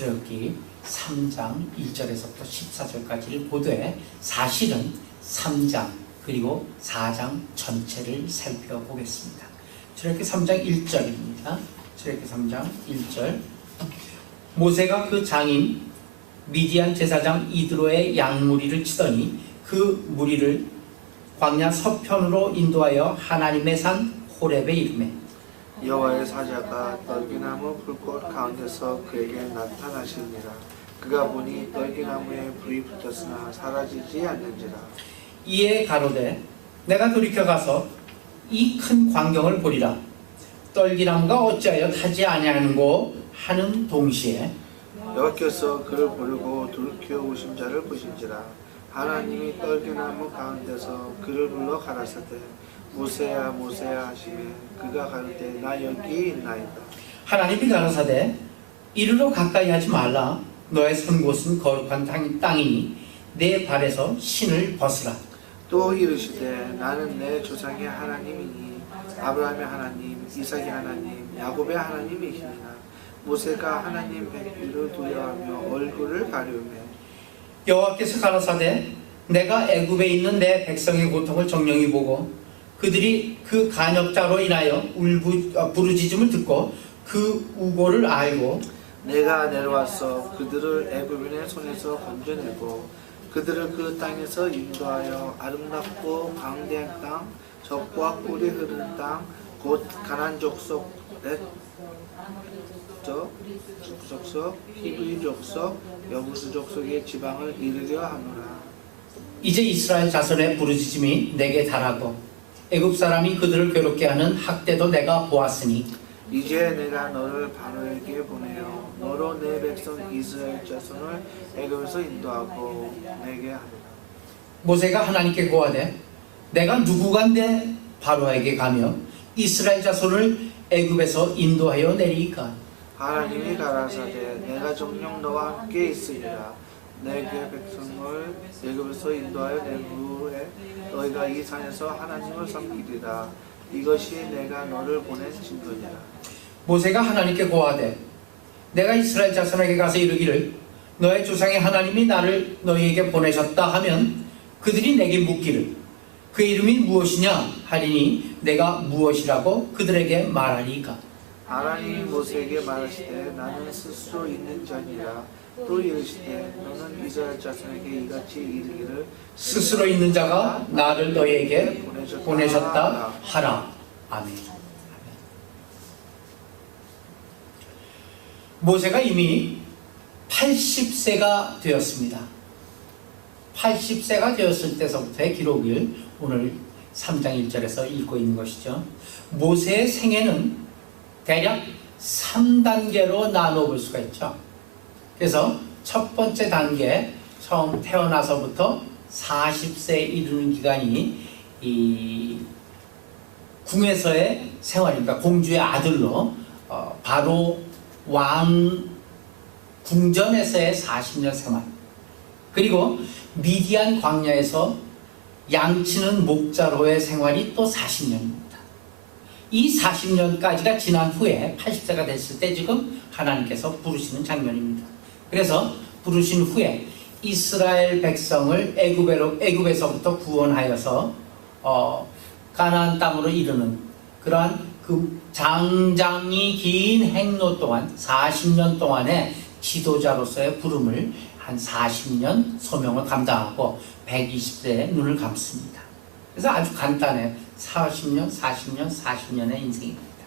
출애굽기 3장 1절에서부터 14절까지를 보되 사실은 3장 그리고 4장 전체를 살펴보겠습니다. 출애굽기 3장 1절입니다. 출애굽기 3장 1절. 모세가 그 장인 미디안 제사장 이드로의 양무리를 치더니 그 무리를 광야 서편으로 인도하여 하나님의 산 호렙에 이르매 여호와의 사자가 떨기나무 불꽃 가운데서 그에게 나타나시니라. 그가 보니 떨기나무에 불이 붙었으나 사라지지 않는지라. 이에 가로되 내가 돌이켜 가서 이 큰 광경을 보리라. 떨기나무가 어찌하여 타지 아니하는고 하는 동시에 여호와께서 그를 보려고 돌이켜 오신 자를 보신지라. 하나님이 떨기나무 가운데서 그를 불러 가라사대 모세야 모세야 하시매 그가 가로되 나 여기 있나이다. 하나님이 가라사대 이르러 가까이 하지 말라. 너의 선 곳은 거룩한 땅이니 내 발에서 신을 벗으라. 또 이르시되 나는 내 조상의 하나님이니 아브라함의 하나님 이삭의 하나님 야곱의 하나님이시니라. 모세가 하나님 뵙기를 두려워하며 얼굴을 가리우매 여호와께서 가라사대 내가 애굽에 있는 내 백성의 고통을 정령히 보고 그들이 그 간역자로 인하여 부르짖음을 듣고 그 우고를 알고 내가 내려와서 그들을 애굽인의 손에서 건져내고 그들을 그 땅에서 인도하여 아름답고 광대한 땅 젖과 꿀이 흐르는 땅 곧 가나안 족속 족속 히브리 족속 여부수 족속의 지방을 이르려 하노라. 이제 이스라엘 자손의 부르짖음이 내게 달하고 애굽 사람이 그들을 괴롭게 하는 학대도 내가 보았으니 이제 내가 너를 바로에게 보내어 너로 내 백성 이스라엘 자손을 애굽에서 인도하고 내게 하노라. 모세가 하나님께 고하되 내가 누구간데 바로에게 가며 이스라엘 자손을 애굽에서 인도하여 내리이까. 하나님이 가라사대 내가 정녕 너와 함께 있으리라. 내게 백성을 애굽에서 인도하여 낸 후에 너희가 이 산에서 하나님을 섬기리라. 이것이 내가 너를 보낸 징조니라. 모세가 하나님께 고하되 내가 이스라엘 자손에게 가서 이르기를 너의 조상의 하나님이 나를 너희에게 보내셨다 하면 그들이 내게 묻기를 그 이름이 무엇이냐 하리니 내가 무엇이라고 그들에게 말하리이까. 하나님이 모세에게 말하시되 나는 스스로 있는 자니라. 또 이르시되 너는 이스라엘 자손에게 이같이 이르기를 스스로 있는 자가 나를 너희에게 보내셨다 하라. 아멘. 모세가 이미 80세가 되었습니다. 80세가 되었을 때서부터의 기록을 오늘 3장 1절에서 읽고 있는 것이죠. 모세의 생애는 대략 3단계로 나눠볼 수가 있죠. 그래서 첫 번째 단계, 처음 태어나서부터 40세에 이르는 기간이 이 궁에서의 생활입니다. 공주의 아들로 바로 왕 궁전에서의 40년 생활, 그리고 미디안 광야에서 양치는 목자로의 생활이 또 40년입니다. 이 40년까지가 지난 후에 80세가 됐을 때 지금 하나님께서 부르시는 장면입니다. 그래서 부르신 후에 이스라엘 백성을 애굽에서부터 구원하여서 가나안 땅으로 이르는 그러한 그 장장이 긴 행로 동안 40년 동안의 지도자로서의 부름을 한 40년 소명을 감당하고 120세에 눈을 감습니다. 그래서 아주 간단해. 40년, 40년, 40년의 인생입니다.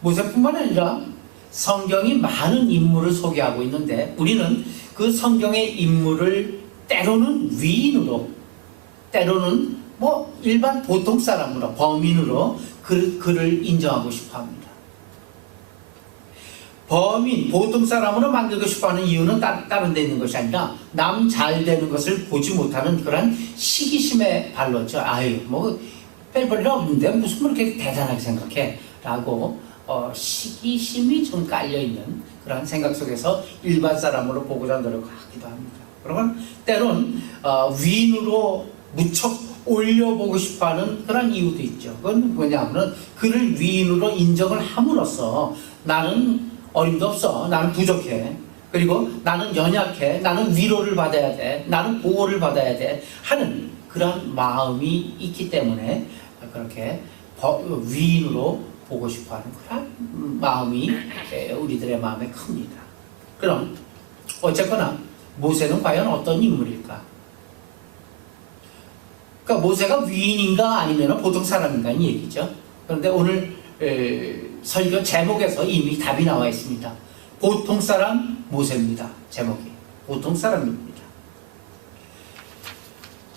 모세뿐만 아니라 성경이 많은 인물을 소개하고 있는데 우리는 그 성경의 인물을 때로는 위인으로, 때로는 일반 보통 사람으로, 범인으로 그를 인정하고 싶어 합니다. 범인, 보통 사람으로 만들고 싶어하는 이유는 다른 데 있는 것이 아니라 남 잘 되는 것을 보지 못하는 그런 시기심에 발로죠. 아유, 뺄 일 없는데 무슨 그렇게 대단하게 생각해? 라고 시기심이 좀 깔려있는 그런 생각 속에서 일반 사람으로 보고자 노력하기도 합니다. 그러면 때론 위인으로 무척 올려보고 싶어하는 그런 이유도 있죠. 그건 뭐냐면 그를 위인으로 인정을 함으로써 나는 어림도 없어. 나는 부족해. 그리고 나는 연약해. 나는 위로를 받아야 돼. 나는 보호를 받아야 돼. 하는 그런 마음이 있기 때문에 그렇게 위인으로 보고 싶어하는 그런 마음이 우리들의 마음에 큽니다. 그럼 어쨌거나 모세는 과연 어떤 인물일까? 그러니까 모세가 위인인가 아니면 보통 사람인가 이 얘기죠. 그런데 오늘 설교 제목에서 이미 답이 나와 있습니다. 보통 사람 모세입니다. 제목이 보통 사람입니다.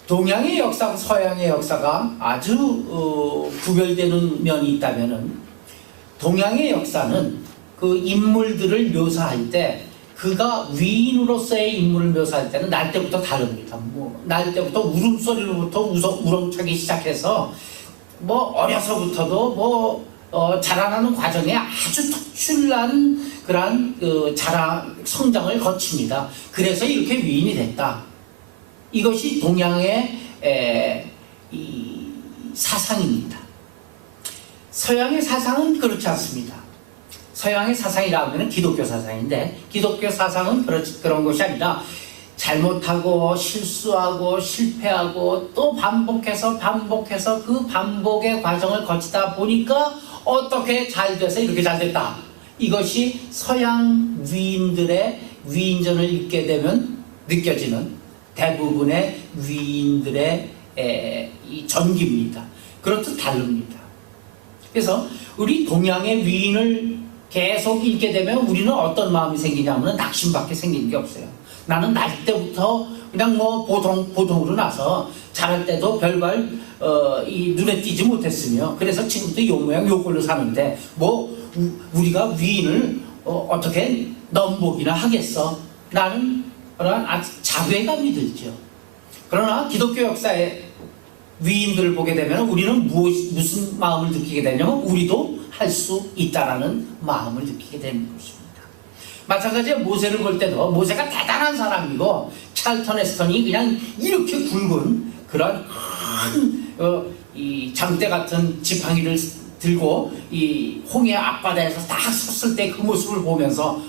동양의 역사와 서양의 역사가 아주 구별되는 면이 있다면은 동양의 역사는 그 인물들을 묘사할 때 그가 위인으로서의 인물을 묘사할 때는 날 때부터 다릅니다. 날 때부터 울음소리로부터 우렁차기 시작해서 어려서부터도 자라나는 과정에 아주 특출난 그러한 성장을 거칩니다. 그래서 이렇게 위인이 됐다. 이것이 동양의 이 사상입니다. 서양의 사상은 그렇지 않습니다. 서양의 사상이라고 하면 기독교 사상인데 기독교 사상은 그런 것이 아니라 잘못하고 실수하고 실패하고 또 반복해서 그 반복의 과정을 거치다 보니까 어떻게 잘 돼서 이렇게 잘 됐다. 이것이 서양 위인들의 위인전을 읽게 되면 느껴지는 대부분의 위인들의 이 전기입니다. 그렇듯 다릅니다. 그래서 우리 동양의 위인을 계속 읽게 되면 우리는 어떤 마음이 생기냐면 낙심밖에 생기는 게 없어요. 나는 날 때부터 그냥 보통으로 나서 자랄 때도 별발 이 눈에 띄지 못했으며 그래서 지금도 요 모양 요 꼴로 사는데 우리가 위인을 어떻게 넘보기나 하겠어? 라는 그런 자괴감이 들죠. 그러나 기독교 역사의 위인들을 보게 되면 우리는 무슨 마음을 느끼게 되냐면 우리도 할 수 있다라는 마음을 느끼게 되는 것입니다. 마찬가지로 모세를 볼 때도 모세가 대단한 사람이고 찰턴 헤스턴이 그냥 이렇게 굵은 그런 큰 이 장대 같은 지팡이를 들고 이 홍해 앞바다에서 딱 섰을 때 그 모습을 보면서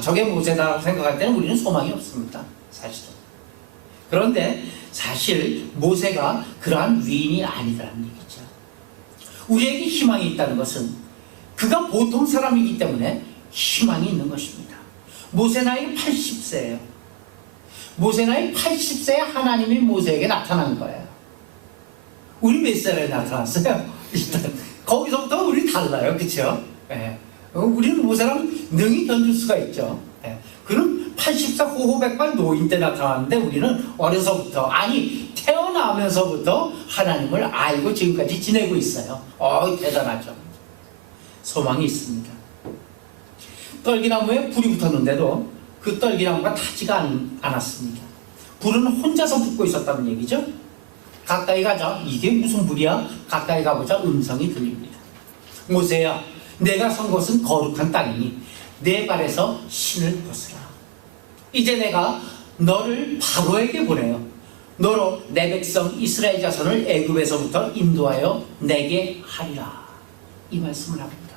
저게 모세다라고 생각할 때는 우리는 소망이 없습니다. 사실은. 그런데 사실 모세가 그러한 위인이 아니라는 얘기죠. 우리에게 희망이 있다는 것은 그가 보통 사람이기 때문에 희망이 있는 것입니다. 모세 나이는 80세예요. 모세 나이 80세에 하나님이 모세에게 나타난 거예요. 우리 몇 살에 나타났어요? 일단 거기서부터 우리 달라요. 그렇죠? 예. 우리는 모세랑 능히 견줄 수가 있죠. 예. 그는 80세 호호백발 노인 때 나타났는데 우리는 어려서부터 태어나면서부터 하나님을 알고 지금까지 지내고 있어요. 대단하죠. 소망이 있습니다. 떨기나무에 불이 붙었는데도 그 떨기나무가 타지가 않았습니다. 불은 혼자서 붙고 있었다는 얘기죠. 가까이 가자. 이게 무슨 불이야? 가까이 가보자. 음성이 들립니다. 모세야, 내가 선 곳은 거룩한 땅이니 내 발에서 신을 벗으라. 이제 내가 너를 바로에게 보내요. 너로 내 백성 이스라엘 자손을 애굽에서부터 인도하여 내게 하리라. 이 말씀을 합니다.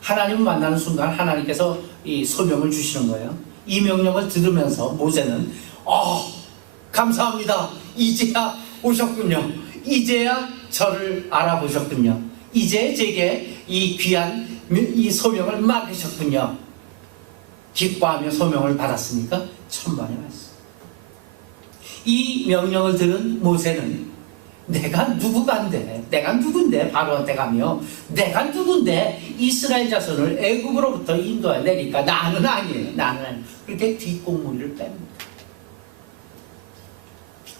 하나님을 만나는 순간 하나님께서 이 소명을 주시는 거예요. 이 명령을 들으면서 모세는 감사합니다. 이제야 오셨군요. 이제야 저를 알아보셨군요. 이제 제게 이 귀한 이 소명을 맡으셨군요. 기뻐하며 소명을 받았으니까 천만의 말씀. 이 명령을 들은 모세는 내가 누구간데, 내가 누군데 바로한테 가며 내가 누군데 이스라엘 자손을 애굽으로부터 인도해 내니까 나는 아니에요. 나는 아니에요. 그렇게 뒷공무리를 뺍니다.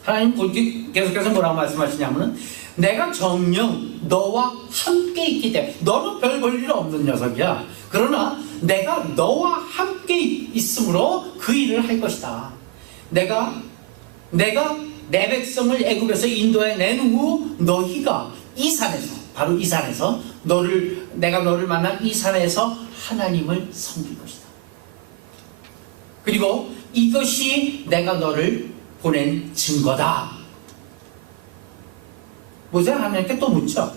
하나님 계속해서 뭐라고 말씀하시냐면 내가 정녕 너와 함께 있기 때문에 너는 별 볼 일 없는 녀석이야. 그러나 내가 너와 함께 있으므로 그 일을 할 것이다. 내가 내 백성을 애굽에서 인도해 낸 후 너희가 이 산에서 바로 이 산에서 내가 너를 만난 이 산에서 하나님을 섬길 것이다. 그리고 이것이 내가 너를 보낸 증거다. 모세가 하나님께 또 묻죠.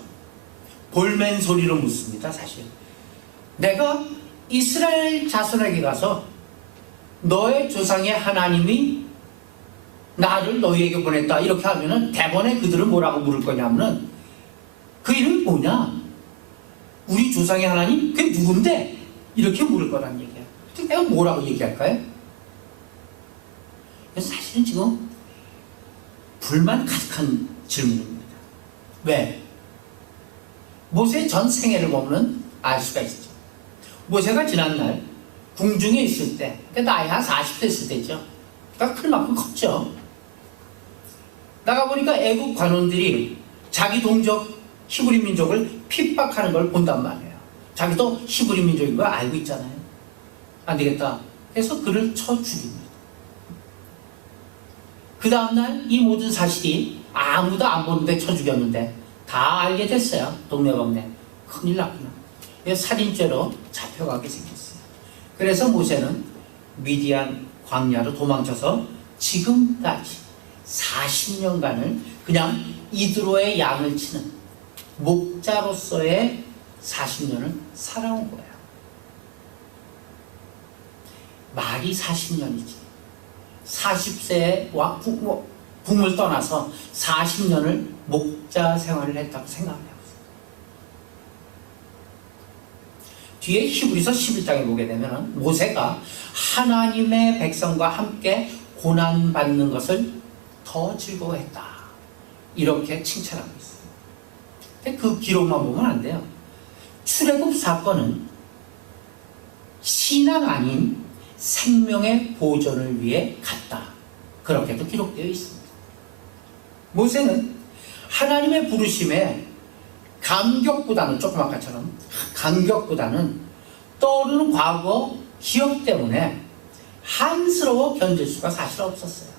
볼멘 소리로 묻습니다. 사실 내가 이스라엘 자손에게 가서 너의 조상의 하나님이 나를 너희에게 보냈다 이렇게 하면은 대번에 그들은 뭐라고 물을 거냐면은 그 이름이 뭐냐? 우리 조상의 하나님? 그게 누군데? 이렇게 물을 거란 얘기야. 근데 내가 뭐라고 얘기할까요? 그래서 사실은 지금 불만 가득한 질문입니다. 왜? 모세 전 생애를 보면 알 수가 있죠. 모세가 지난날 궁중에 있을 때, 그러니까 나이 한 40대 있을 때죠. 그러니까 클 만큼 컸죠. 나가보니까 애국 관원들이 자기 동족 히브리 민족을 핍박하는 걸 본단 말이에요. 자기도 히브리 민족인 걸 알고 있잖아요. 안 되겠다. 그래서 그를 쳐 죽입니다. 그 다음날 이 모든 사실이 아무도 안 보는데 쳐 죽였는데 다 알게 됐어요. 동네방네. 큰일 났구나. 그래서 살인죄로 잡혀가게 생겼어요. 그래서 모세는 미디안 광야로 도망쳐서 지금까지 40년간을 그냥 이드로의 양을 치는 목자로서의 40년을 살아온 거예요. 말이 40년이지. 40세에 궁을 떠나서 40년을 목자 생활을 했다고 생각해요. 뒤에 히브리서 11장에 보게 되면 모세가 하나님의 백성과 함께 고난받는 것을 더 즐거워했다. 이렇게 칭찬하고 있어요. 근데 그 기록만 보면 안 돼요. 출애굽 사건은 신앙 아닌 생명의 보존을 위해 갔다. 그렇게도 기록되어 있습니다. 모세는 하나님의 부르심에 감격보다는 조금 아까처럼 감격보다는 떠오르는 과거 기억 때문에 한스러워 견딜 수가 사실 없었어요.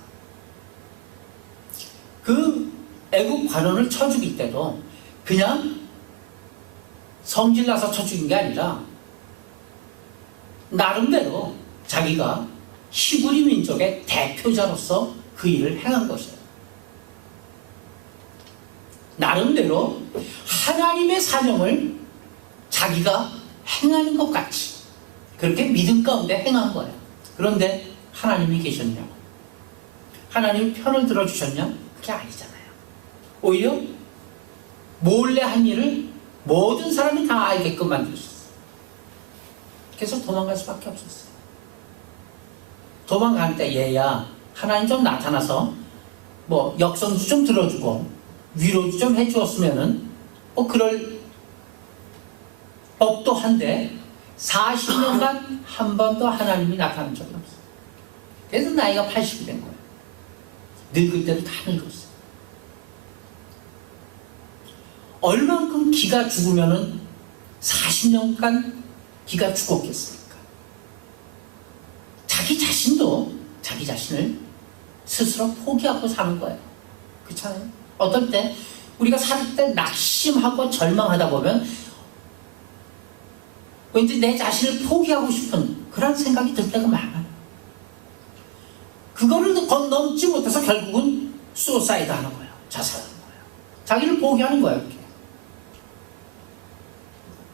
그 애국 관원을 쳐 죽일 때도 그냥 성질나서 쳐 죽인 게 아니라 나름대로 자기가 히브리 민족의 대표자로서 그 일을 행한 것이에요. 나름대로 하나님의 사명을 자기가 행하는 것 같이 그렇게 믿음 가운데 행한 거예요. 그런데 하나님이 계셨냐고, 하나님이 편을 들어주셨냐? 그게 아니잖아요. 오히려 몰래 한 일을 모든 사람이 다 알게끔 만들었어요. 그래서 도망갈 수밖에 없었어요. 도망갈 때 얘야 하나님 좀 나타나서 뭐 역성도 좀 들어주고 위로도 좀 해주었으면은 그럴 법도 한데 40년간 한 번도 하나님이 나타난 적이 없어요. 그래서 나이가 80이 된 거예요. 늙을 때도 다 늙었어요. 얼만큼 기가 죽으면은 40년간 기가 죽었겠습니까? 자기 자신도 자기 자신을 스스로 포기하고 사는 거예요. 그렇잖아요? 어떨 때 우리가 살 때 낙심하고 절망하다 보면 왠지 내 자신을 포기하고 싶은 그런 생각이 들 때가 많아요. 그거를 넘지 못해서 결국은 수사이드 하는 거예요. 자살하는 거예요. 자기를 포기하는 거예요. 이렇게.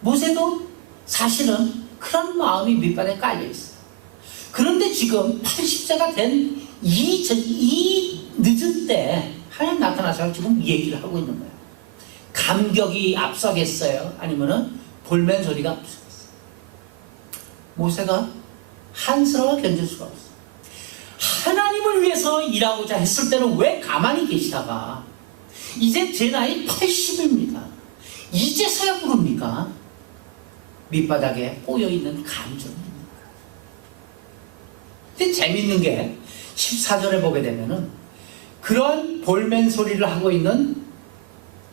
모세도 사실은 그런 마음이 밑바닥에 깔려 있어요. 그런데 지금 80세가 된 이 늦은 때 하나님 나타나서 지금 얘기를 하고 있는 거예요. 감격이 앞서겠어요? 아니면은 볼멘 소리가 앞서겠어요? 모세가 한스러워 견딜 수가 없어요. 하나님을 위해서 일하고자 했을 때는 왜 가만히 계시다가 이제 제 나이 80입니다. 이제서야 부릅니까? 밑바닥에 꼬여있는 감정이 있는 거예요. 근데 재밌는 게 14절에 보게 되면은 그런 볼멘 소리를 하고 있는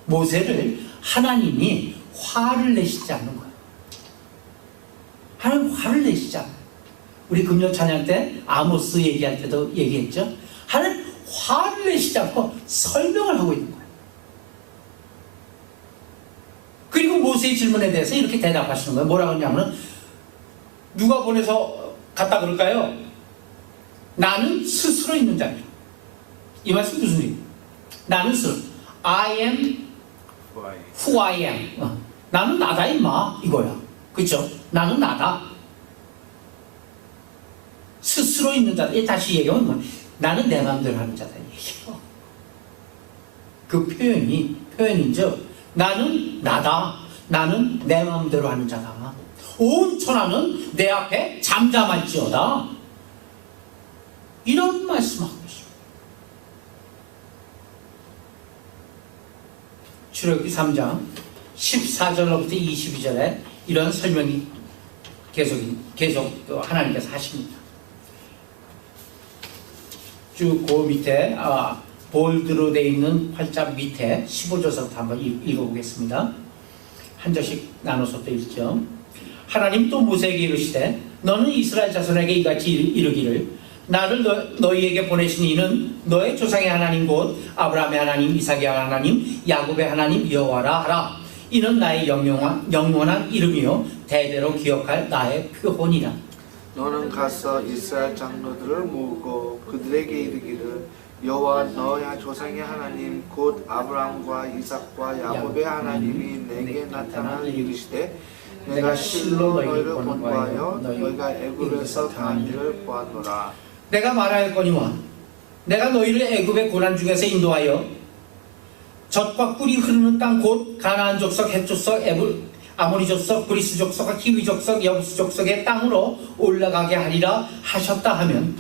모세를 하나님이 화를 내시지 않는 거예요. 하나님 화를 내시지 않아요. 우리 금요 찬양 때 아모스 얘기할 때도 얘기했죠. 하나님 화를 내시지 않고 설명을 하고 있는 거예요. 그리고 모세의 질문에 대해서 이렇게 대답하시는 거예요. 뭐라고 하냐면 누가 보내서 갔다 그럴까요? 나는 스스로 있는 자입니다. 이 말씀 무슨 얘기예요? 나는 스스로 I am who I am. 나는 나다 임마 이거야. 그쵸? 나는 나다. 스스로 있는 자다. 다시 얘기하면 뭐, 나는 내 마음대로 하는 자다. 그 표현인즉 나는 나다. 나는 내 마음대로 하는 자다. 온 천하는 내 앞에 잠잠할지어다. 이런 말씀하고 있습니다. 출애굽기 3장 14절로부터 22절에 이런 설명이 계속 하나님께서 하십니다. 쭉 그 밑에 볼드로 되어 있는 활짝 밑에 15절부터 한번 읽어보겠습니다. 한 절씩 나눠서 또 읽죠. 하나님 또 모세에게 이르시되 너는 이스라엘 자손에게 이같이 이르기를 나를 너희에게 보내신 이는 너의 조상의 하나님 곧 아브라함의 하나님 이삭의 하나님 야곱의 하나님 여호와라 하라. 이는 나의 영원한 이름이요 대대로 기억할 나의 표본이라. 너는 가서 이스라엘 장로들을 모으고 그들에게 이르기를 여호와 너의 조상의 하나님 곧 아브라함과 이삭과 야곱의 하나님이 내게 나타나 이르시되 내가 실로 너희를 본거하여 너희가 애굽에서 당한 일을 보았노라. 내가 말하였거니와 내가 너희를 애굽의 고난 중에서 인도하여 젖과 꿀이 흐르는 땅 곧 가나안 족속, 헷 족속, 아모리 족속, 브리스 족속, 히위 족속, 여부스 족속의 땅으로 올라가게 하리라 하셨다 하면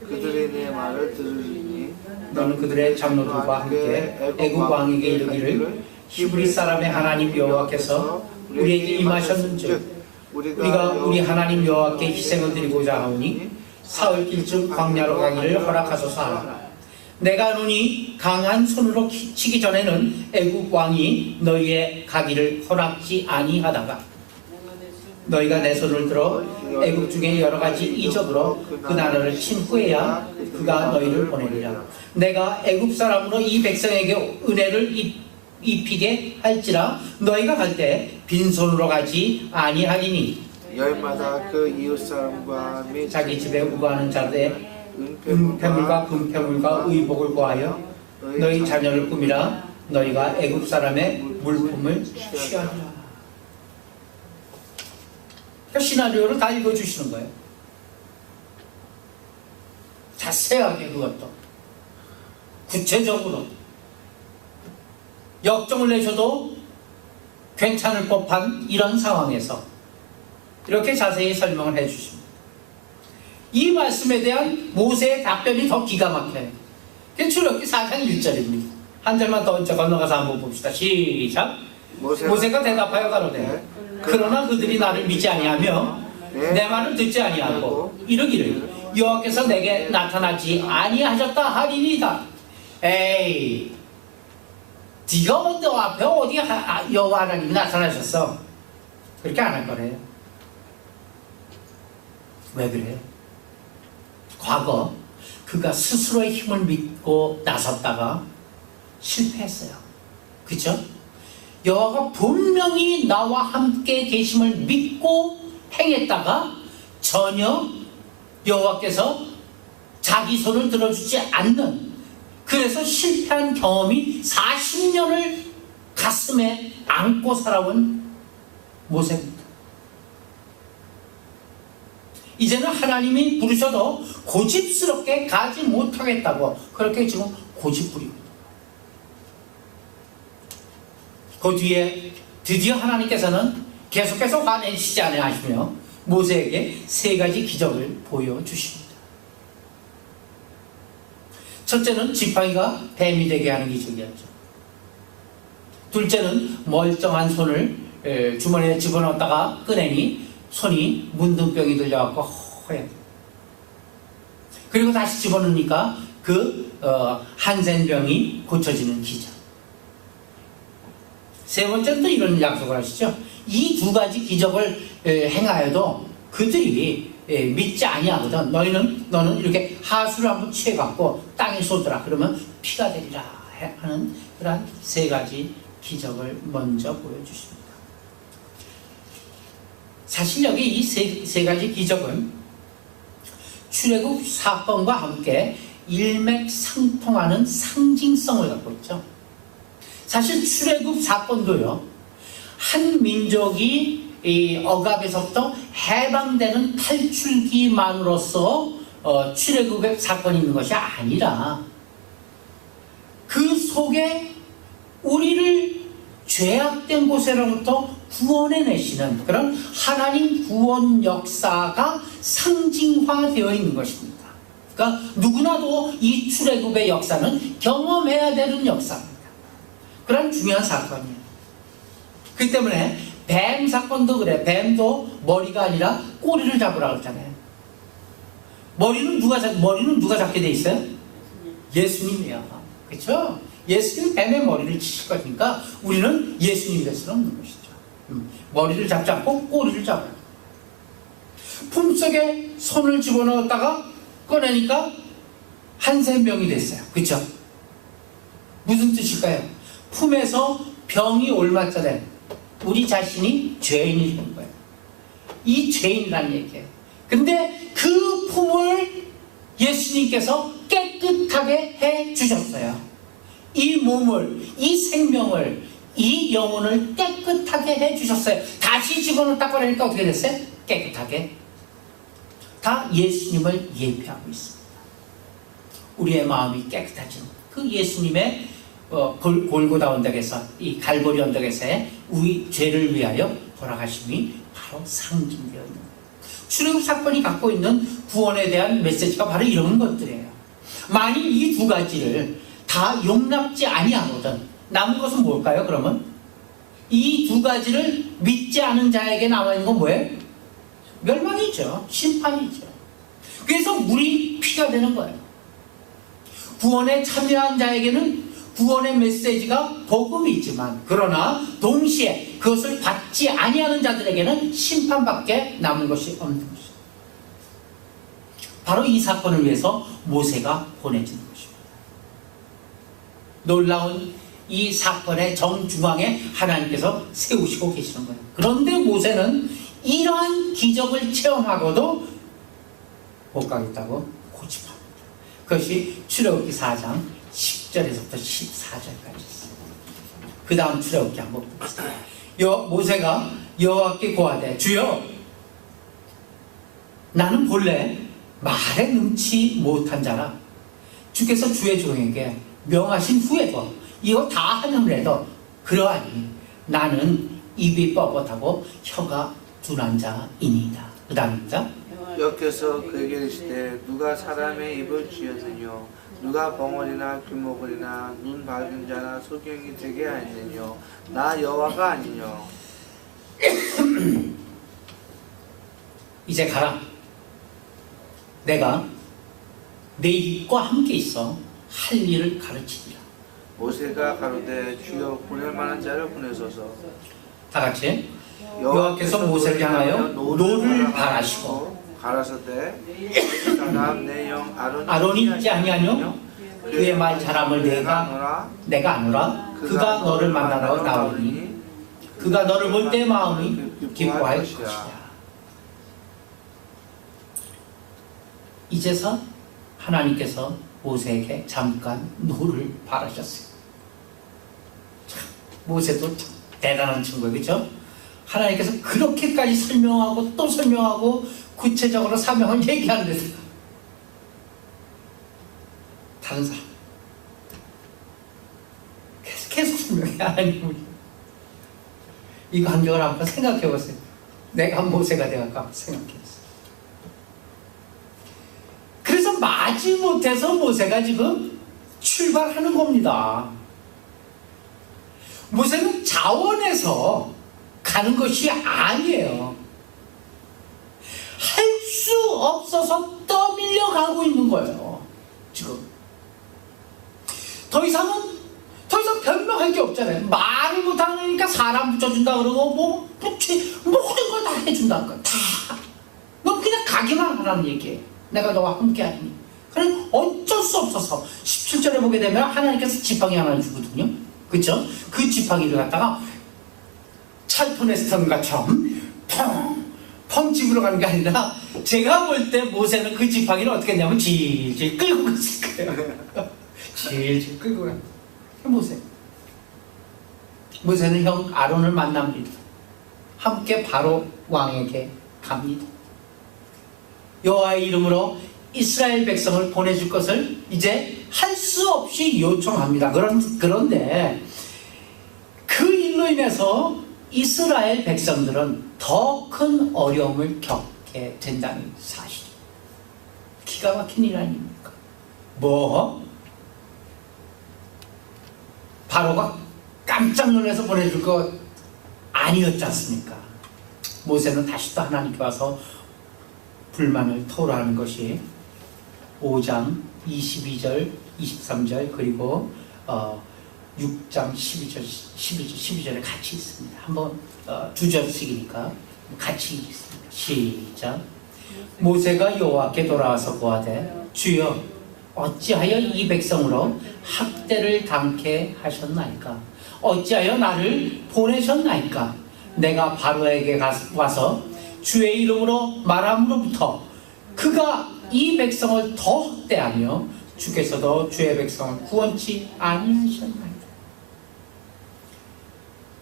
그들이 내 말을 들으리니 너는 그들의 장로들과 함께 애굽 왕에게 이르기를 히브리 사람의 하나님 여호와께서 우리에게 임하셨는즉 우리가 우리 하나님 여호와께 희생을 드리고자 하오니 사흘길쯤 광야로 가기를 허락하소서 하라. 내가 노니 강한 손으로 치기 전에는 애굽 왕이 너희의 가기를 허락지 아니하다가 너희가 내 손을 들어 애굽 중에 여러 가지 이적으로 그 나라를 친 후에야 그가 너희를 보내리라. 내가 애굽 사람으로 이 백성에게 은혜를 입히게 할지라 너희가 갈 때 빈손으로 가지 아니하리니 열마다 그 이웃 사람과 및 자기 집에 우거하는 자들의 은폐물과 금폐물과 의복을 구하여 너희 자녀를 꾸미라. 너희가 애굽 사람의 물품을 취하리라. 그러니까 시나리오를 다 읽어주시는 거예요. 자세하게 그것도 구체적으로 역정을 내셔도 괜찮을 법한 이런 상황에서 이렇게 자세히 설명을 해주십니다. 이 말씀에 대한 모세의 답변이 더 기가 막혀요. 그게 출애굽기 4장 1절입니다. 한 절만 더 건너가서 한번 봅시다. 시작. 모세가 대답하여 가로되 그러나 그들이 나를 믿지 아니하며 내 말을 듣지 아니하고 이르기를 여호와께서 내게 나타나지 아니하셨다 하리이다. 에이, 네가 너 앞에 어디 여호와 하나님이 나타나셨어? 그렇게 안 할 거래요. 왜 그래요? 과거 그가 스스로의 힘을 믿고 나섰다가 실패했어요. 그렇죠? 여호와가 분명히 나와 함께 계심을 믿고 행했다가 전혀 여호와께서 자기 손을 들어주지 않는, 그래서 실패한 경험이 40년을 가슴에 안고 살아온 모세입니다. 이제는 하나님이 부르셔도 고집스럽게 가지 못하겠다고 그렇게 지금 고집부립니다. 그 뒤에 드디어 하나님께서는 계속해서 화내시지 아니하시며 모세에게 3가지 기적을 보여주십니다. 첫째는 지팡이가 뱀이 되게 하는 기적이었죠. 둘째는 멀쩡한 손을 주머니에 집어넣었다가 꺼내니 손이 문둥병이 들려갖고 허해. 그리고 다시 집어넣으니까 그 한센병이 고쳐지는 기적. 세 번째는 또 이런 약속을 하시죠. 이 2가지 기적을 행하여도 그들이 믿지 아니하거든. 너는 이렇게 하수를 한번 취해갖고 땅에 쏟으라. 그러면 피가 되리라 하는 그런 3가지 기적을 먼저 보여주십니다. 사실 여기 이 세 가지 기적은 출애굽 사건과 함께 일맥상통하는 상징성을 갖고 있죠. 사실 출애굽 사건도요, 한 민족이 이 억압에서부터 해방되는 탈출기만으로서 출애굽의 사건이 있는 것이 아니라 그 속에 우리를 죄악된 곳에로부터 구원해내시는 그런 하나님 구원 역사가 상징화되어 있는 것입니다. 그러니까 누구나도 이 출애굽의 역사는 경험해야 되는 역사입니다. 그런 중요한 사건이에요. 그렇기 때문에 뱀 사건도 그래. 뱀도 머리가 아니라 꼬리를 잡으라고 그러잖아요. 머리는 누가 잡게 돼 있어요? 예수님이요. 그렇죠? 예수님 뱀의 머리를 치실 거니까 우리는 예수님이 될 수는 없는 것이죠. 머리를 잡지 않고 꼬리를 잡아요. 품속에 손을 집어넣었다가 꺼내니까 한센병이 됐어요. 그렇죠? 무슨 뜻일까요? 품에서 병이 옮았자 된 우리 자신이 죄인이 된 거예요. 이 죄인이라는 얘기예요. 근데 그 품을 예수님께서 깨끗하게 해 주셨어요. 이 몸을, 이 생명을, 이 영혼을 깨끗하게 해 주셨어요. 다시 집어넣었다 꺼내니까 어떻게 됐어요? 깨끗하게. 다 예수님을 예표하고 있습니다. 우리의 마음이 깨끗해진 그 예수님의 골고다 언덕에서, 이 갈보리 언덕에서의 우리 죄를 위하여 돌아가심이 바로 상징되어 있는 거예요. 출애굽 사건이 갖고 있는 구원에 대한 메시지가 바로 이런 것들이에요. 만일 이 두 가지를 다 용납지 아니하거든 남은 것은 뭘까요? 그러면 이 두 가지를 믿지 않은 자에게 남아있는 건 뭐예요? 멸망이죠. 심판이죠. 그래서 물이 피가 되는 거예요. 구원에 참여한 자에게는 구원의 메시지가 복음이지만 그러나 동시에 그것을 받지 아니하는 자들에게는 심판밖에 남은 것이 없는 것입니다. 바로 이 사건을 위해서 모세가 보내진 것입니다. 놀라운 이 사건의 정중앙에 하나님께서 세우시고 계시는 거예요. 그런데 모세는 이러한 기적을 체험하고도 못 가겠다고 고집합니다. 그것이 출애굽기 4장 10절에서부터 14절까지 있습니다. 그 다음 출애굽기 한번 봅시다. 모세가 여호와께 고하되 주여 나는 본래 말에 능치 못한 자라 주께서 주의 종에게 명하신 후에도 이거 다 하느라도 그러하니 나는 입이 뻣뻣하고 혀가 둔한 자이니이다. 그 다음입니다. 여호와께서 그에게 이르시되 누가 사람의 입을 쥐었느뇨 누가 벙어리나 귀머거리나 눈 밝은 자나 소경이 되게 하였느뇨 나 여호와가 아니뇨. 이제 가라. 내가 내 입과 함께 있어 할 일을 가르치리라. 모세가 가로되 주여 보낼 만한 자를 보내소서. 다 같이 여호와께서 모세를 향하여 노를 바라시고 가라사대 사람 내 영 아론이 있지 아니하뇨? 그의 말 잘함을 내가 아노라. 그가 너를 만나러 나오니 그가 너를 볼 때 마음이 기뻐할 것이다. 이제서 하나님께서 모세에게 잠깐 노를 바라셨어요. 참, 모세도 참 대단한 친구예요. 그렇죠? 하나님께서 그렇게까지 설명하고 또 설명하고 구체적으로 사명을 얘기하는데도 다른 사람 계속 설명해. 하나님 이거 한 적을 한번 생각해 보세요. 내가 모세가 되어갈까 한번 생각해 보세요. 그래서 마지못해서 모세가 지금 출발하는 겁니다. 모세는 자원해서 가는 것이 아니에요. 할 수 없어서 떠밀려 가고 있는 거예요. 지금 더 이상 변명할 게 없잖아요. 말을 못하니까 사람 붙여준다 그러고 모든 걸 다 해준다. 다. 너 그냥 가기만 하라는 얘기예요. 내가 너와 함께하니. 그럼 어쩔 수 없어서 17절에 보게 되면 하나님께서 지팡이 하나를 주거든요. 그렇죠? 그 지팡이를 갖다가 찰토네스턴 것처럼 펑 집으러 가는 게 아니라 제가 볼 때 모세는 그 지팡이를 어떻게 했냐면 질질 끌고 갔을 거예요. 질질 끌고 가는 모세. 모세는 형 아론을 만납니다. 함께 바로 왕에게 갑니다. 여호와의 이름으로 이스라엘 백성을 보내줄 것을 이제 할 수 없이 요청합니다. 그런데 그 일로 인해서 이스라엘 백성들은 더 큰 어려움을 겪게 된다는 사실. 기가 막힌 일 아닙니까? 바로가 깜짝 놀라서 보내줄 거 아니었지 않습니까? 모세는 다시 또 하나님께 와서 불만을 토로하는 것이 5장 22절, 23절 그리고 6장 12절에 같이 있습니다. 한번 두 절씩이니까 같이 읽겠습니다. 시작. 모세가 여호와께 돌아와서 고하되 주여 어찌하여 이 백성으로 학대를 당케 하셨나이까? 어찌하여 나를 보내셨나이까? 내가 바로에게 와서 주의 이름으로 말함으로부터 그가 이 백성을 더 학대하며 주께서도 주의 백성을 구원치 아니하셨나이다.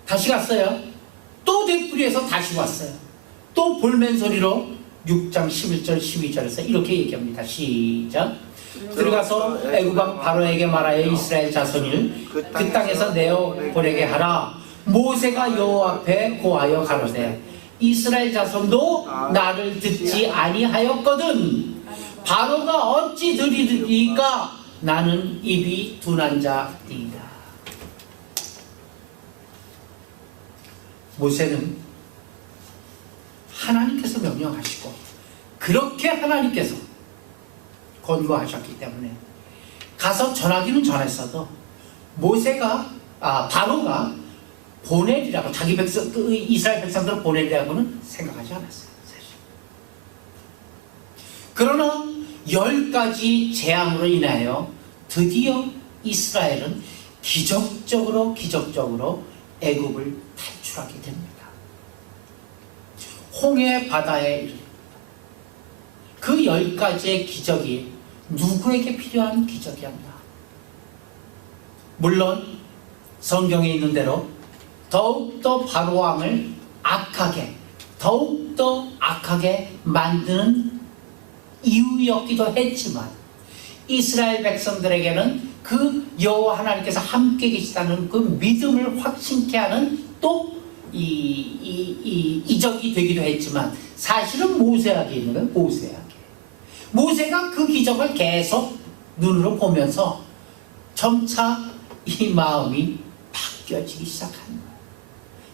다시 갔어요. 또 되풀이해서 다시 왔어요. 또 볼멘 소리로 6장 11절 12절에서 이렇게 얘기합니다. 시작. 들어가서 애굽 왕 바로에게 말하여 이스라엘 자손을 그 땅에서 내어 보내게 하라. 모세가 여호와 앞에 고하여 가로되 이스라엘 자손도 나를 듣지 아니하였거든 바로가 어찌 들으리까? 나는 입이 둔한 자이다. 모세는 하나님께서 명령하시고 그렇게 하나님께서 권고하셨기 때문에 가서 전하기는 전했어도 바로가 보내리라고 자기 백성 이스라엘 백성들을 보내리라고는 생각하지 않았어요. 사실. 그러나 10가지 재앙으로 인하여 드디어 이스라엘은 기적적으로 애굽을 탈출하게 됩니다. 홍해 바다에 이릅니다. 그 10가지의 기적이 누구에게 필요한 기적이었나? 물론 성경에 있는 대로 더욱더 바로 왕을 더욱더 악하게 만드는 이유였기도 했지만 이스라엘 백성들에게는 그 여호와 하나님께서 함께 계시다는 그 믿음을 확신케 하는 또 이적이 되기도 했지만 사실은 모세에게 있는 거예요. 모세가 그 기적을 계속 눈으로 보면서 점차 이 마음이 바뀌어지기 시작하는 거예요.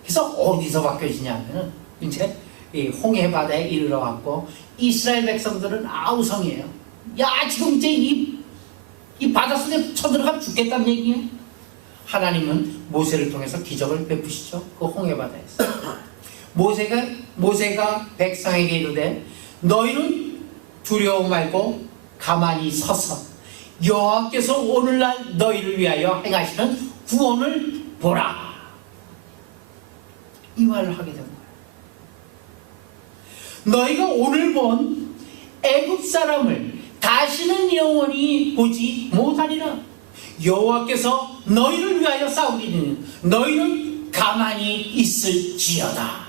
그래서 어디서 바뀌어지냐면은 이제 이 홍해 바다에 이르러 왔고 이스라엘 백성들은 아우성이에요. 야 지금 이제 이 바닷속에 쳐들어가 죽겠다는 얘기예요. 하나님은 모세를 통해서 기적을 베푸시죠. 그 홍해 바다에서 모세가 백성에게 이르되 너희는 두려워 말고 가만히 서서 여호와께서 오늘날 너희를 위하여 행하시는 구원을 보라. 이 말을 하게 된 거예요. 너희가 오늘 본 애굽 사람을 다시는 영원히 보지 못하리라. 여호와께서 너희를 위하여 싸우리니 너희는 가만히 있을지어다.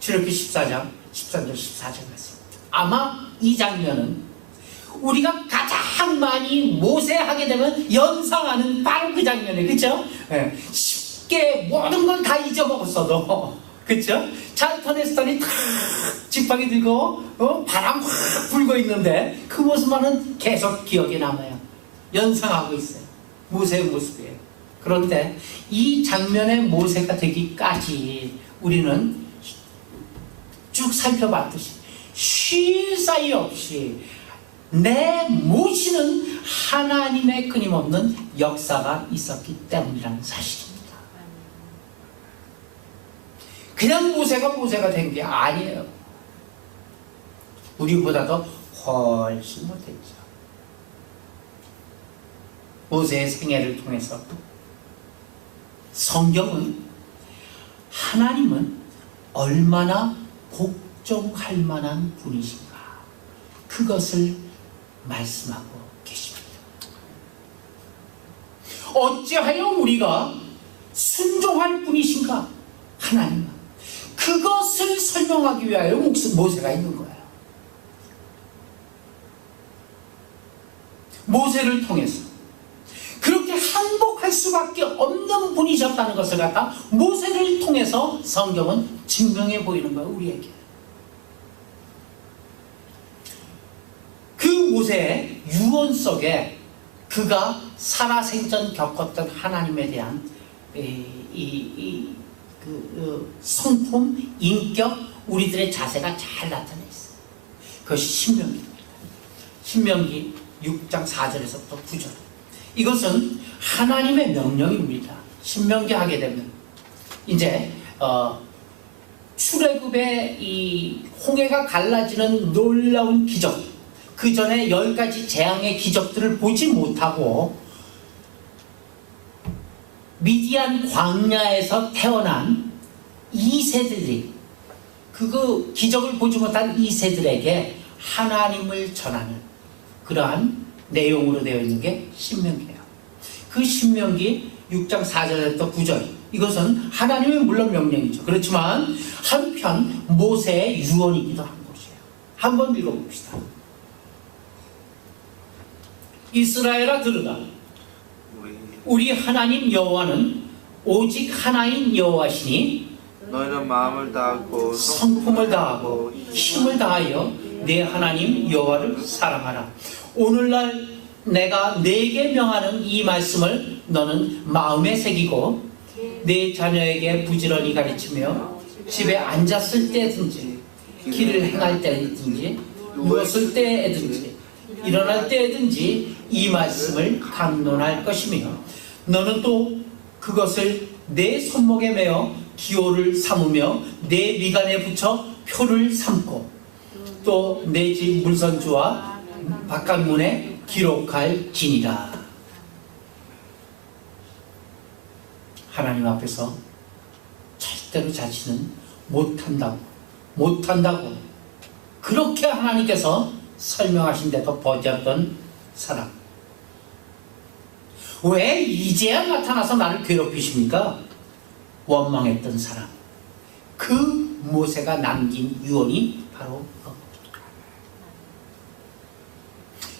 출애굽기 14장 13절 14절 말씀. 아마 이 장면은 우리가 가장 많이 모세하게 되면 연상하는 바로 그 장면이에요. 그렇죠? 네. 쉽게 모든 걸 다 잊어먹었어도 그렇죠? 찰턴에스턴이 탁 지팡이 들고 바람 확 불고 있는데 그 모습만은 계속 기억에 남아요. 연상하고 있어요. 모세의 모습이에요. 그런데 이 장면의 모세가 되기까지 우리는 쭉 살펴봤듯이 쉴 사이 없이 모시는 하나님의 끊임없는 역사가 있었기 때문이라는 사실입니다. 그냥 모세가 된 게 아니에요. 우리보다도 훨씬 못했죠. 모세의 생애를 통해서 성경은 하나님은 얼마나 복종할 만한 분이신가 그것을 말씀하고 계십니다. 어찌하여 우리가 순종할 뿐이신가? 하나님. 그것을 설명하기 위하여 모세가 있는 거예요. 모세를 통해서 그렇게 항복할 수밖에 없는 분이셨다는 것을 갖다 모세를 통해서 성경은 증명해 보이는 거예요, 우리에게. 그 모세의 유언 속에 그가 살아생전 겪었던 하나님에 대한 성품, 인격, 우리들의 자세가 잘 나타나 있어요. 그것이 신명기입니다. 신명기 6장 4절에서부터 9절. 이것은 하나님의 명령입니다. 신명기 하게 되면 이제 출애굽의 이 홍해가 갈라지는 놀라운 기적, 그 전에 10가지 재앙의 기적들을 보지 못하고 미디안 광야에서 태어난 2세들이 그 기적을 보지 못한 2세들에게 하나님을 전하는 그러한 내용으로 되어 있는 게 신명기예요. 그 신명기 6장 4절부터 9절, 이것은 하나님의 물론 명령이죠. 그렇지만 한편 모세의 유언이기도 한 것이에요. 한번 읽어봅시다. 이스라엘아 들으라. 우리 하나님 여호와는 오직 하나인 여호와시니 너희는 마음을 다하고 성품을 다하고 힘을 다하여 내 하나님 여호와를 사랑하라. 오늘날 내가 네게 명하는 이 말씀을 너는 마음에 새기고 내 자녀에게 부지런히 가르치며 집에 앉았을 때든지 길을 행할 때든지 누웠을 때든지 일어날 때든지 이 말씀을 강론할 것이며 너는 또 그것을 내 손목에 매어 기호를 삼으며 내 미간에 붙여 표를 삼고 또 내 집 물선주와 바깥문에 기록할지니라. 하나님 앞에서 절대로 자신은 못한다고 그렇게 하나님께서 설명하신데도 버텼던 사람. 왜 이제야 나타나서 나를 괴롭히십니까? 원망했던 사람. 그 모세가 남긴 유언이 바로 그겁니다.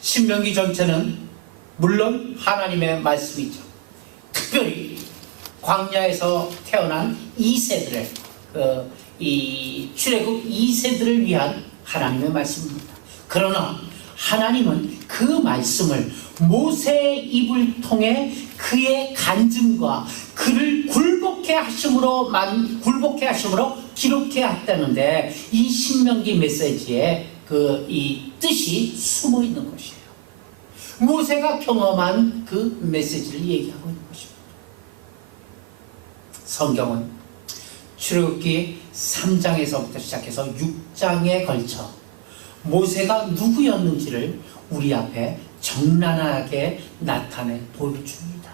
신명기 전체는 물론 하나님의 말씀이죠. 특별히 광야에서 태어난 2세들의 이 출애굽 2세들을 위한 하나님의 말씀입니다. 그러나 하나님은 그 말씀을 모세의 입을 통해 그의 간증과 그를 굴복해 하심으로 기록해 왔다는데 이 신명기 메시지에 이 뜻이 숨어 있는 것이에요. 모세가 경험한 그 메시지를 얘기하고 있는 것입니다. 성경은 출애굽기 3장에서부터 시작해서 6장에 걸쳐 모세가 누구였는지를 우리 앞에 적나라하게 나타내 보여줍니다.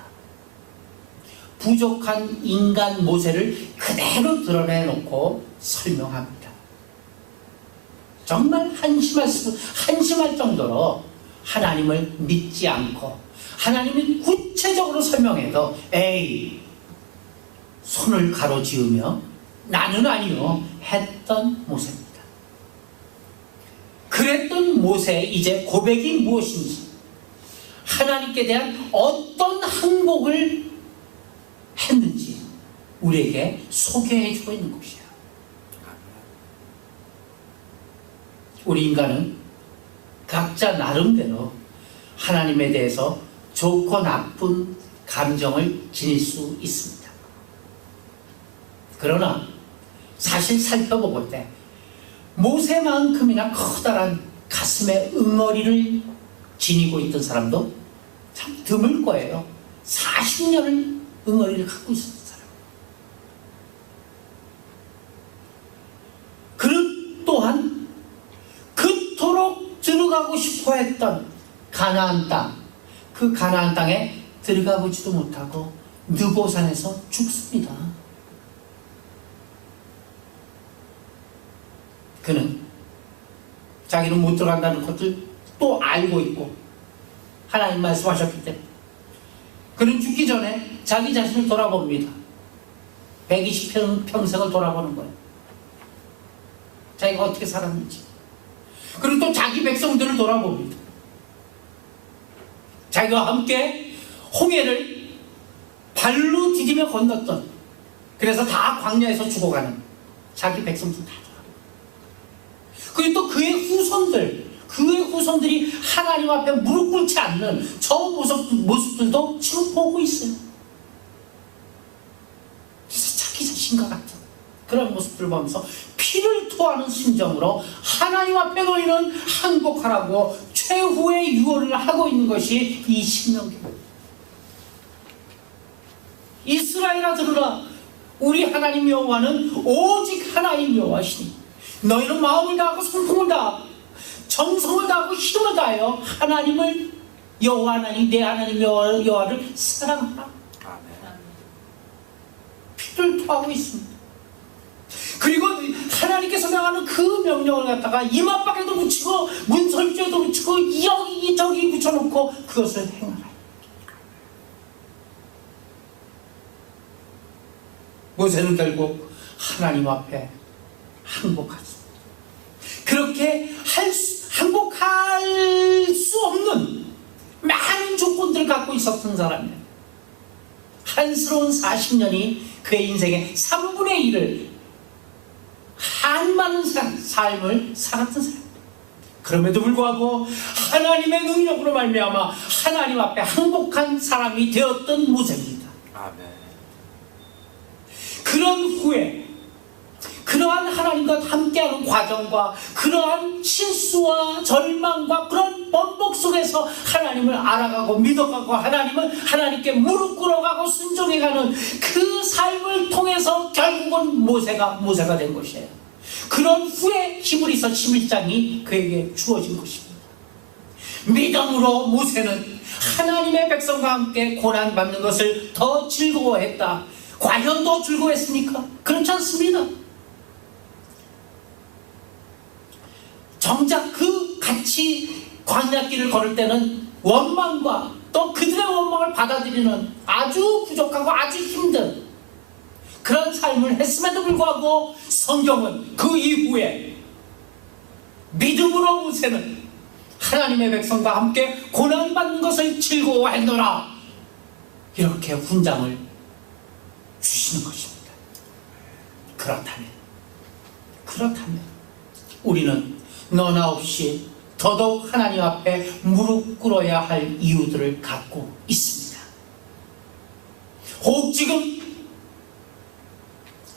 부족한 인간 모세를 그대로 드러내놓고 설명합니다. 정말 한심할 정도로 하나님을 믿지 않고 하나님이 구체적으로 설명해도 에이 손을 가로지으며 나는 아니요 했던 모세입니다. 그랬던 모세의 이제 고백이 무엇인지, 하나님께 대한 어떤 항복을 했는지 우리에게 소개해주고 있는 것이야. 우리 인간은 각자 나름대로 하나님에 대해서 좋고 나쁜 감정을 지닐 수 있습니다. 그러나 사실 살펴볼 때 모세만큼이나 커다란 가슴에 응어리를 지니고 있던 사람도 참 드물 거예요. 40년을 응어리를 갖고 있었던 사람. 그 또한 그토록 들어가고 싶어 했던 가나안 땅, 그 가나안 땅에 들어가 보지도 못하고 느보산에서 죽습니다. 그는 자기는 못 들어간다는 것을 또 알고 있고 하나님 말씀하셨기 때문에 그는 죽기 전에 자기 자신을 돌아봅니다. 120평생을 돌아보는 거예요. 자기가 어떻게 살았는지. 그리고 또 자기 백성들을 돌아봅니다. 자기와 함께 홍해를 발로 디디며 건넜던, 그래서 다 광야에서 죽어가는 자기 백성들 다 돌아봅니다. 그리고 또 그의 후손들이 하나님 앞에 무릎 꿇지 않는 저 모습들도 지금 보고 있어요. 그래서 자기 자신과 같은 그런 모습들을 보면서 피를 토하는 심정으로 하나님 앞에 너희는 항복하라고 최후의 유언을 하고 있는 것이 이 신명기입니다. 이스라엘아 들으라, 우리 하나님 여호와는 오직 하나님 여호와시니 너희는 마음을 다하고 성품을 다하고 정성을 다하고 힘을 다하여 하나님을 여호와 하나님 내 하나님 여호와를 사랑하라. 피를 토하고 있습니다. 그리고 하나님께서 명하는 그 명령을 갖다가 이마밖에도 붙이고 문설주에도 붙이고 여기 저기 붙여놓고 그것을 행하라. 모세는 결국 하나님 앞에 항복하죠. 그렇게 항복할 수 없는 많은 조건들을 갖고 있었던 사람이에요. 한스러운 40년이 그의 인생의 3분의 1을 한많은 삶을 살았던 사람. 그럼에도 불구하고 하나님의 능력으로 말미암아 하나님 앞에 항복한 사람이 되었던 모세입니다. 아멘. 그런 후에 그러한 하나님과 함께하는 과정과 그러한 실수와 절망과 그런 번복 속에서 하나님을 알아가고 믿어가고 하나님께 무릎 꿇어가고 순종해가는 그 삶을 통해서 결국은 모세가 된 것이에요. 그런 후에 히브리서 11장이 그에게 주어진 것입니다. 믿음으로 모세는 하나님의 백성과 함께 고난받는 것을 더 즐거워했다. 과연 더 즐거워했습니까? 그렇지 않습니다. 정작 그 같이 광야길을 걸을 때는 원망과 또 그들의 원망을 받아들이는 아주 부족하고 아주 힘든 그런 삶을 했음에도 불구하고 성경은 그 이후에 믿음으로 모세는 하나님의 백성과 함께 고난받는 것을 즐거워했노라 이렇게 훈장을 주시는 것입니다. 그렇다면 우리는 너나 없이 더더욱 하나님 앞에 무릎 꿇어야 할 이유들을 갖고 있습니다. 혹 지금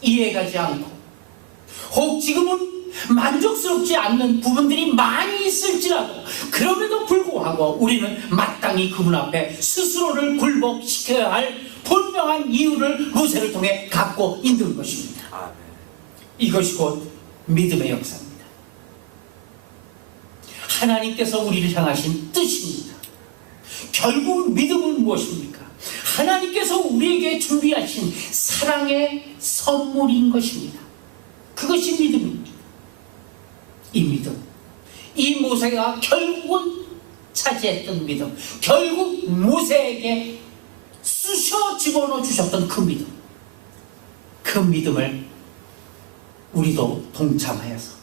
이해가지 않고 혹 지금은 만족스럽지 않는 부분들이 많이 있을지라도 그럼에도 불구하고 우리는 마땅히 그분 앞에 스스로를 굴복시켜야 할 분명한 이유를 모세를 통해 갖고 있는 것입니다. 아멘. 이것이 곧 믿음의 역사입니다. 하나님께서 우리를 향하신 뜻입니다. 결국 믿음은 무엇입니까? 하나님께서 우리에게 준비하신 사랑의 선물인 것입니다. 그것이 믿음입니다. 이 믿음, 이 모세가 결국은 차지했던 믿음, 결국 모세에게 쑤셔 집어넣어 주셨던 그 믿음, 그 믿음을 우리도 동참하여서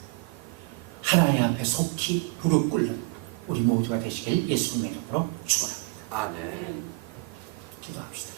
하나님 앞에 속히 무릎 꿇는 우리 모두가 되시길 예수님의 이름으로 축원합니다. 아멘. 기도합시다.